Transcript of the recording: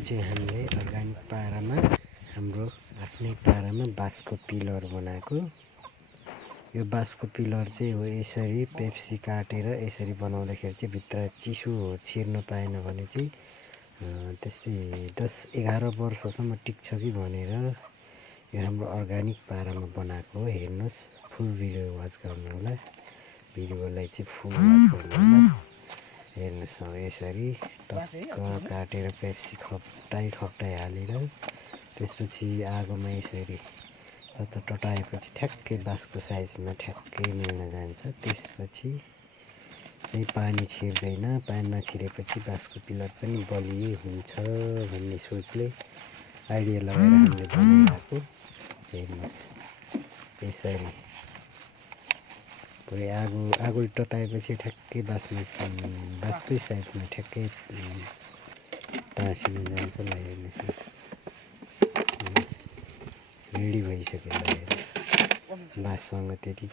चाहिँ हामीले अर्गानिक पारामा हाम्रो आफ्नै पारामा बाँसको पिलर बनाएको। यो बाँसको पिलर चाहिँ हो यसरी पेप्सी काटेर यसरी बनाउँदाखेरि चाहिँ भित्र चिसो छिर्न पाएन भने चाहिँ त्यस्तै 10-11 वर्षसम्म टिक्छ कि भनेर यो हाम्रो अर्गानिक पारामा बनाएको हो। हेर्नुहोस्, फुल भिडियो वाच गर्नुहोला, भिडियोलाई चाहिँ फुल वाच गर्नुहोला। हेर्नुहोस्, यसरी टक्क काटेर पेप्सी खप्टाइ हालेर त्यसपछि आगोमा यसरी टटाएपछि ठ्याक्कै बाँसको साइजमा ठ्याक्कै मिल्न जान्छ। त्यसपछि चाहिँ पानी छिर्दैन, पानी नछिरेपछि बाँसको पिलर पनि बलियो हुन्छ भन्ने सोचले आइडिया लगाएर हामीले बनाइरहेको। हेर्नुहोस्, यसरी पुरै आगो तताएपछि ठ्याक्कै बाँसकै साइजमा ठ्याक्कै टाँसिन जान्छ। ल हेर्नुहोस्, रेडी भइसक्यो। ल हेर्नु, बाँससँग त्यति